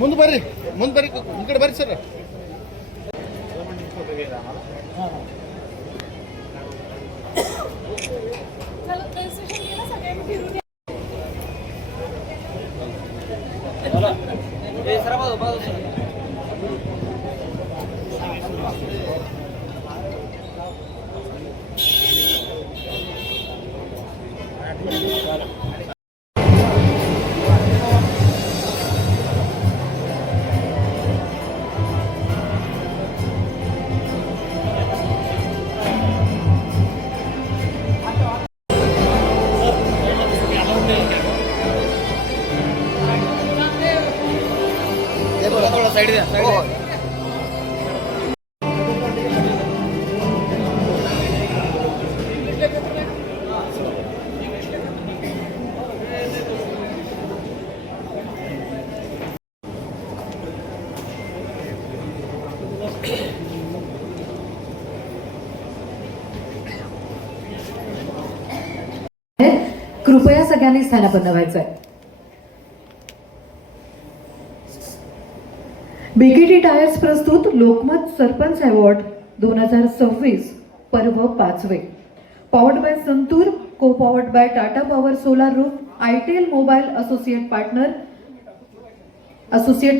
ಮುಂದೆ ಬರ್ರಿ ಈ ಕಡೆ ಬರ್ರಿ ಸರ್. साइड कृपया सगळ्यांनी स्थानापन्न व्हायचंय. बीकेटी टायर्स प्रस्तुत लोकमत सरपंच अवॉर्ड 2026 पर्व 5वे. Powered by Santoor, co powered by Tata power solar roof, itel mobile associate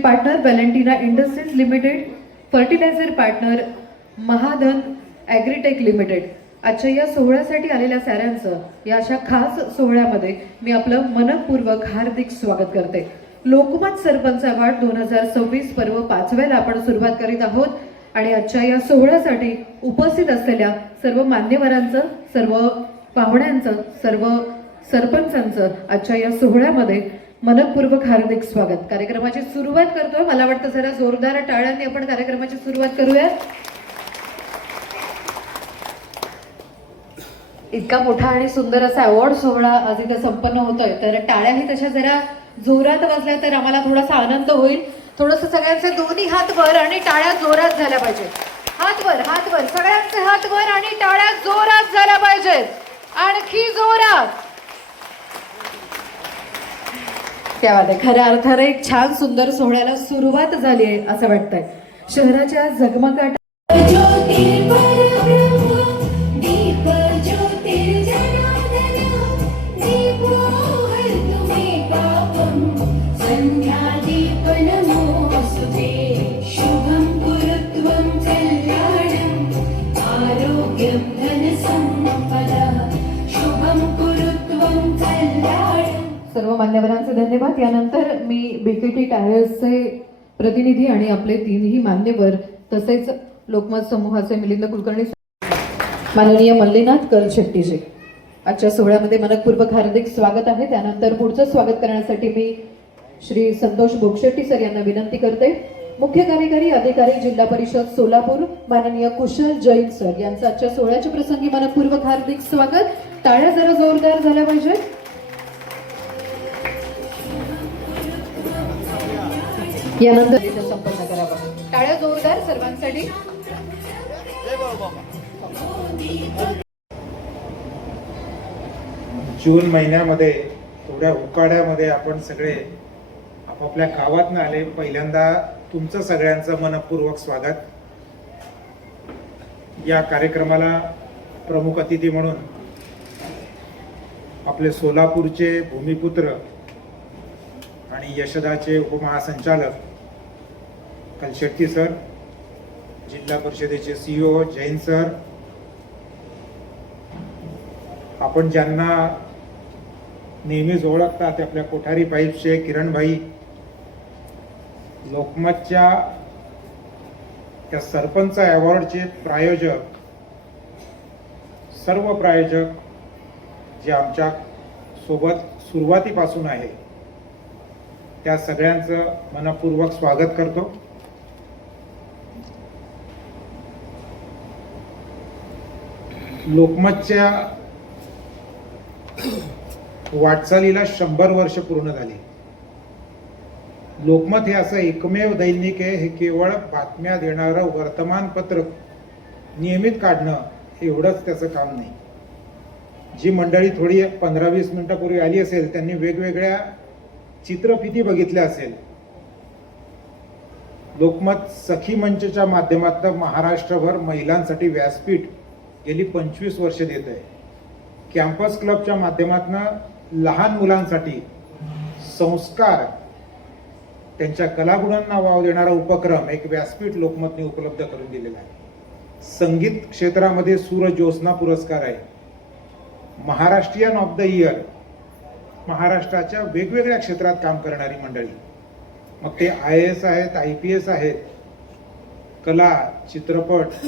partner Valentina industries limited, fertilizer partner Mahadhan agritech limited. आजच्या या सोहळ्यासाठी आलेल्या साऱ्यांचं या अशा खास सोहळ्यामध्ये मी आपलं मनपूर्वक हार्दिक स्वागत करते. लोकमत सरपंच अवॉर्ड 2026 पर्व 5व्याला आपण सुरुवात करीत आहोत आणि आजच्या या सोहळ्यासाठी उपस्थित असलेल्या सर्व मान्यवरांचं, सर्व पाहुण्यांचं, सर्व सरपंचांचं आजच्या या सोहळ्यामध्ये मनपूर्वक हार्दिक स्वागत. कार्यक्रमाची सुरुवात करतोय. मला वाटतं जरा जोरदार टाळ्यांनी आपण कार्यक्रमाची सुरुवात करूया. इतका मोठा आणि सुंदर असा अवॉर्ड सोहळा आज इथे संपन्न होतोय, तर टाळ्याही तशा जरा जोरात वाजल्या तर आम्हाला थोडासा आनंद होईल. थोडंसं सगळ्यांचे दोन्ही हात वर आणि टाळ्या जोरात झाल्या पाहिजेत. हात वर सगळ्यांचे हात वर आणि टाळ्या जोरात झाल्या पाहिजेत. आणखी जोरात. त्यामध्ये खऱ्या अर्थाने एक छान सुंदर सोहळ्याला सुरुवात झाली आहे असं वाटतंय. शहराच्या झगमगाट सर्व मान्यवरांचे धन्यवाद. यानंतर मी बीकेटी टायर्सचे प्रतिनिधी आणि आपले तीनही मान्यवर तसेच लोकमत समूहाचे मिलिंद कुलकर्णी, माननीय मल्लीनाथ करशेट्टीजी आजच्या सोहळ्यामध्ये मनपूर्वक हार्दिक स्वागत आहे. त्यानंतर पुढचं स्वागत करण्यासाठी मी श्री संतोष बोगशेट्टी सर यांना विनंती करते. मुख्य कार्यकारी अधिकारी जिल्हा परिषद सोलापूर माननीय कुशल जैन सर यांचं आजच्या सोहळ्याच्या प्रसंगी मनपूर्वक हार्दिक स्वागत. टाळ्या जरा जोरदार झाल्या पाहिजे. यानंतर संपन्न करावा. टाळ्या जोरदार सर्वांसाठी. जून महिन्यामध्ये थोड्या उकाड्यामध्ये आपण सगळे आपापल्या गावातनं आले. पहिल्यांदा तुमचं सगळ्यांचं मनपूर्वक स्वागत. या कार्यक्रमाला प्रमुख अतिथी म्हणून आपले सोलापूरचे भूमिपुत्र आणि यशदाचे उपमहासंचालक कलशेट्टी सर, जिल्हा परिषदेचे CEO जैन सर, आपण ज्यांना नेहमीच ओळखतात आपल्या कोठारी पाईपचे किरण भाई, लोकमतच्या या सरपंच अवॉर्डचे प्रायोजक, सर्व प्रायोजक जे आमच्या सोबत सुरुवातीपासून आहे त्या सगळ्यांचं मनपूर्वक स्वागत करतो. लोकमतच्या वाटचालीला 100 वर्ष पूर्ण झाली. लोकमत हे असं एकमेव दैनिक आहे, हे केवळ बातम्या देणारं वर्तमानपत्र नियमित काढणं एवढंच त्याचं काम नाही. जी मंडळी थोडी 15-20 मिनिटापूर्वी आली असेल त्यांनी वेगवेगळ्या चित्रफिती बघितल्या असेल. लोकमत सखी मंचच्या माध्यमातून महाराष्ट्रभर महिलांसाठी व्यासपीठ गेली 25 वर्ष देत आहे. कॅम्पस क्लबच्या माध्यमातून लहान मुलांसाठी संस्कार, त्यांच्या कलागुणांना वाव देणारा उपक्रम एक व्यासपीठ लोकमतने उपलब्ध करून दिलेला आहे. संगीत क्षेत्रामध्ये सूर ज्योत्स्ना पुरस्कार आहे. महाराष्ट्रीयन ऑफ द इयर, महाराष्ट्राच्या वेगवेगळ्या क्षेत्रात काम करणारी मंडळी, मग ते IAS आहेत, IPS आहेत, कला, चित्रपट,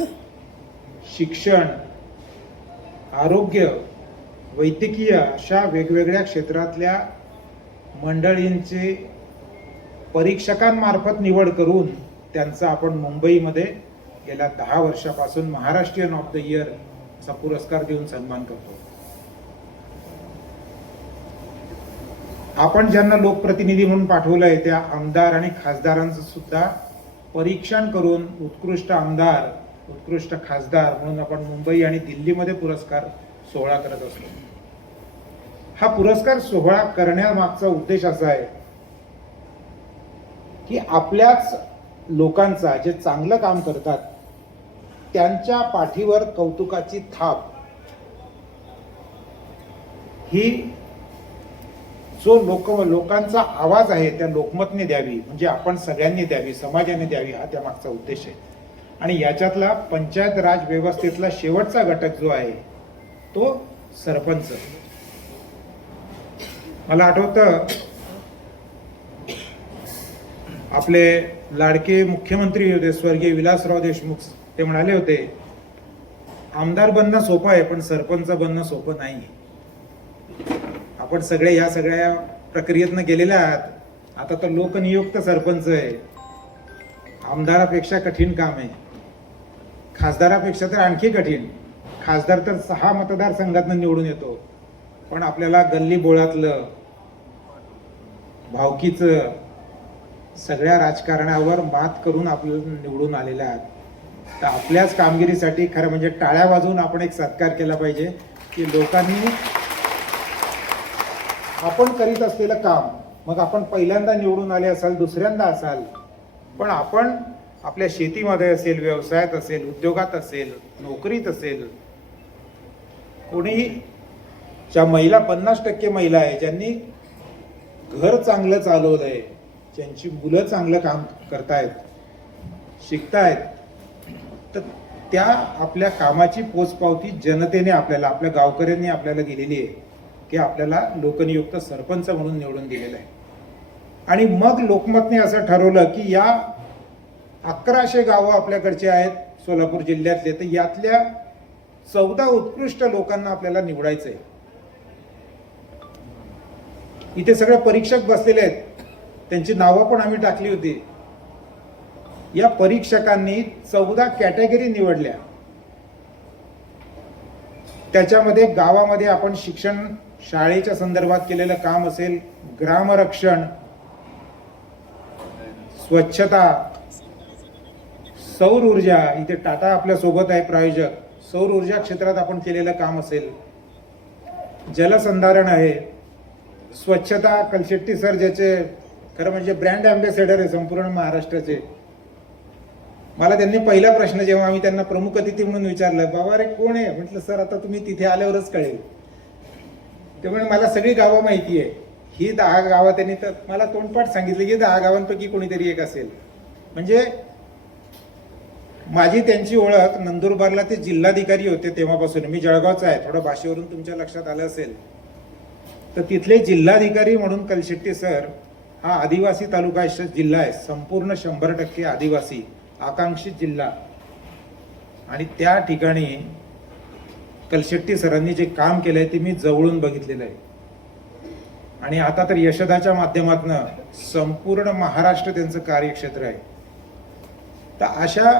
शिक्षण, आरोग्य, वैद्यकीय अशा वेगवेगळ्या क्षेत्रातल्या मंडळींचे परीक्षकांमार्फत निवड करून त्यांचा आपण मुंबईमध्ये गेल्या 10 वर्षापासून महाराष्ट्रीयन ऑफ द इयर चा पुरस्कार देऊन सन्मान करतो. आपण ज्यांना लोकप्रतिनिधी म्हणून पाठवलंय त्या आमदार आणि खासदारांचं सुद्धा परीक्षण करून उत्कृष्ट आमदार, उत्कृष्ट खासदार म्हणून आपण मुंबई आणि दिल्लीमध्ये पुरस्कार सोहळा करत असतो. हा पुरस्कार सोहळा करण्यामागचा उद्देश असा आहे की आपल्याच लोकांचा, जे चांगलं काम करतात त्यांच्या पाठीवर कौतुकाची थाप ही जो लोकांचा आवाज आहे त्या लोकमतने द्यावी, म्हणजे आपण सगळ्यांनी द्यावी, समाजाने द्यावी, हा त्यामागचा उद्देश आहे. आणि याच्यातला पंचायत राज व्यवस्थेतला शेवटचा घटक जो आहे तो सरपंच. मला आठवतं आपले लाडके मुख्यमंत्री होते स्वर्गीय विलासराव देशमुख, ते म्हणाले होते आमदार बनणं सोपं आहे पण सरपंच बनणं सोपं नाही. आपण सगळे या सगळ्या प्रक्रियेतनं गेलेले आहात. आता तर लोकनियुक्त सरपंच आहे. आमदारापेक्षा कठीण काम आहे, खासदारापेक्षा तर आणखी कठीण. खासदार तर 6 मतदारसंघातनं निवडून येतो, पण आपल्याला गल्ली बोळातलं, भावकीचं, सगळ्या राजकारणावर मात करून आपल्याला निवडून आलेले आहात. तर आपल्याच कामगिरीसाठी खरं म्हणजे टाळ्या वाजवून आपण एक सत्कार केला पाहिजे की लोकांनी आपण करीत असलेलं काम, मग आपण पहिल्यांदा निवडून आले असाल, दुसऱ्यांदा असाल, पण आपण आपल्या शेतीमध्ये असेल, व्यवसायात असेल, उद्योगात असेल, नोकरीत असेल, कोणी ज्या महिला 50% महिला आहे ज्यांनी घर चांगलं चालवलंय, ज्यांची मुलं चांगलं काम करतायत, शिकतायत, तर त्या आपल्या कामाची पोचपावती जनतेने आपल्याला, आपल्या गावकऱ्यांनी आपल्याला दिलेली आहे की आपल्याला लोकनियुक्त सरपंच म्हणून निवडून दिलेलं आहे. आणि मग लोकमतने असं ठरवलं की या 1100 गावं आपल्याकडचे आहेत सोलापूर जिल्ह्यातले, तर यातल्या 14 उत्कृष्ट लोकांना आपल्याला निवडायचं आहे. इथे सगळे परीक्षक बसलेले आहेत, त्यांची नावं पण आम्ही टाकली होती. या परीक्षकांनी 14 कॅटेगरी निवडल्या. त्याच्यामध्ये गावामध्ये आपण शिक्षण, शाळेच्या संदर्भात केलेलं काम असेल, ग्रामरक्षण, स्वच्छता, सौर ऊर्जा, इथे टाटा आपल्या सोबत आहे प्रायोजक, सौर ऊर्जा क्षेत्रात आपण केलेलं काम असेल, जलसंधारण आहे, स्वच्छता. कलशेट्टी सर ज्याचे खरं म्हणजे ब्रँड अँबॅसेडर आहे संपूर्ण महाराष्ट्राचे. मला त्यांनी पहिला प्रश्न जेव्हा आम्ही त्यांना प्रमुख अतिथी म्हणून विचारलं, बाबा रे कोण आहे, म्हटलं सर आता तुम्ही तिथे आल्यावरच कळेल. ते म्हणजे मला सगळी गावं माहिती आहे. ही 10 गावं त्यांनी तर मला तोंडपाठ सांगितलं की 10 गावांपैकी कोणीतरी एक असेल. म्हणजे माझी त्यांची ओळख नंदुरबारला ते जिल्हाधिकारी होते तेव्हापासून. मी जळगावचा आहे, थोडं भाषेवरून तुमच्या लक्षात आलं असेल. तर तिथले जिल्हाधिकारी म्हणून कलशेट्टी सर हा आदिवासी तालुका जिल्हा आहे, संपूर्ण 100% आदिवासी आकांक्षित जिल्हा. आणि त्या ठिकाणी कलशेट्टी सरांनी जे काम केलंय ते मी जवळून बघितलेलं आहे. आणि आता तर यशदाच्या माध्यमातून संपूर्ण महाराष्ट्र त्यांचं कार्यक्षेत्र आहे. तर अशा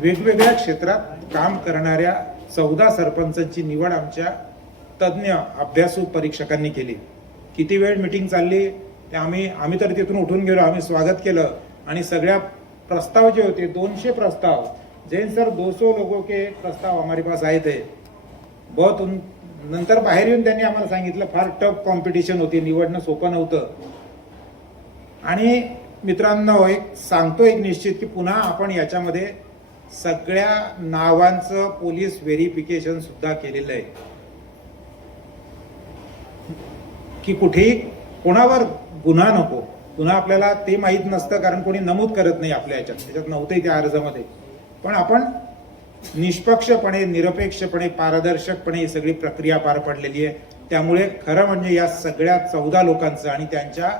वेगवेगळ्या क्षेत्रात काम करणाऱ्या 14 सरपंचांची निवड आमच्या तज्ज्ञ अभ्यासू परीक्षकांनी केली. किती वेळ मीटिंग चालली ते आम्ही तर तिथून उठून गेलो, आम्ही स्वागत केलं आणि सगळ्या प्रस्ताव जे होते 200 प्रस्ताव, जैन सर 200 लोगों के प्रस्ताव हमारे पास आए थे बहुत नंतर बाहेर येऊन त्यांनी आम्हाला सांगितलं फार टफ कॉम्पिटिशन होती, निवडणं सोपं नव्हतं. आणि मित्रांनो एक निश्चित की पुन्हा आपण याच्यामध्ये सगळ्या नावांचं पोलीस व्हेरिफिकेशन सुद्धा केलेलं आहे की कुठेही कोणावर गुन्हा नको. गुन्हा आपल्याला ते माहीत नसतं कारण कोणी नमूद करत नाही आपल्या त्याच्यात नव्हते त्या अर्जामध्ये. पण आपण निष्पक्षपणे, निरपेक्षपणे, पारदर्शकपणे ही सगळी प्रक्रिया पार पडलेली आहे. त्यामुळे खरं म्हणजे या सगळ्या 14 लोकांचं आणि त्यांच्या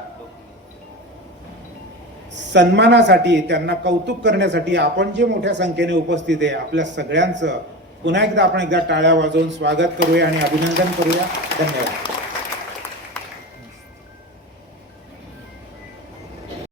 सन्मानासाठी, त्यांना कौतुक करण्यासाठी आपण जे मोठ्या संख्येने उपस्थित आहे आपल्या सगळ्यांचं पुन्हा एकदा आपण टाळ्या वाजवून स्वागत करूया आणि अभिनंदन करूया. धन्यवाद.